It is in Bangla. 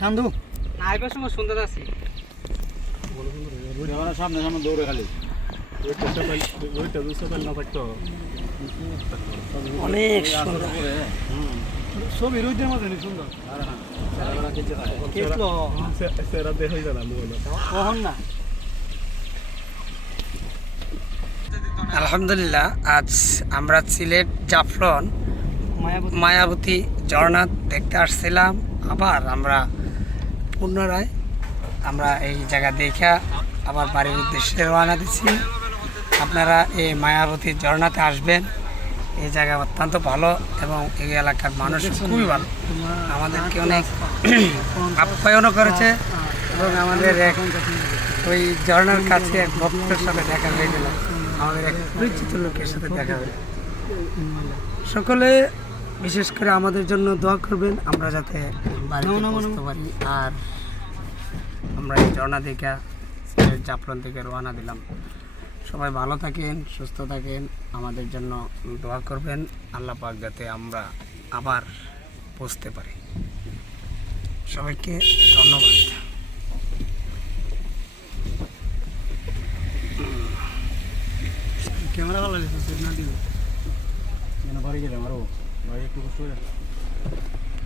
টান্দু আইবার সময় সুন্দর আছে সামনে সামনে দৌড়ে খালি অনেক সুন্দর ছবি রোদের মতো সুন্দর কখন না আলহামদুলিল্লাহ আজ আমরা সিলেট জাফলং মায়াবতী ঝর্ণা দেখতে আসছিলাম। আবার আমরা পুনরায় এই জায়গা দেখা আবার বাড়ির উদ্দেশ্যে রওনা দিচ্ছি। আপনারা এই মায়াবতী ঝর্ণাতে আসবেন। এই জায়গা অত্যন্ত ভালো এবং এই এলাকার মানুষ খুবই ভালো, আমাদেরকে অনেক আপ্যায়নও করেছে এবং আমাদের ওই ঝর্ণার কাছে এক ভক্তের সাথে দেখা হয়ে গেল, আমাদের এক পরিচিত লোকের সাথে দেখা হলো। সকলে বিশেষ করে আমাদের জন্য দোয়া করবেন, আমরা যাতে বাড়িতে পৌঁছতে পারি। আর আমরা এই ঝর্ণা দেখা জাফলং থেকে রওনা দিলাম। সবাই ভালো থাকেন, সুস্থ থাকেন, আমাদের জন্য দোয়া করবেন। আল্লাহ পাক যাতে আমরা আবার পৌঁছতে পারি। সবাইকে ধন্যবাদ। ক্যামেরা ভালো লাগছে না দিও বাড়ি গেলাম আরো ভাই একটু কষ্ট করে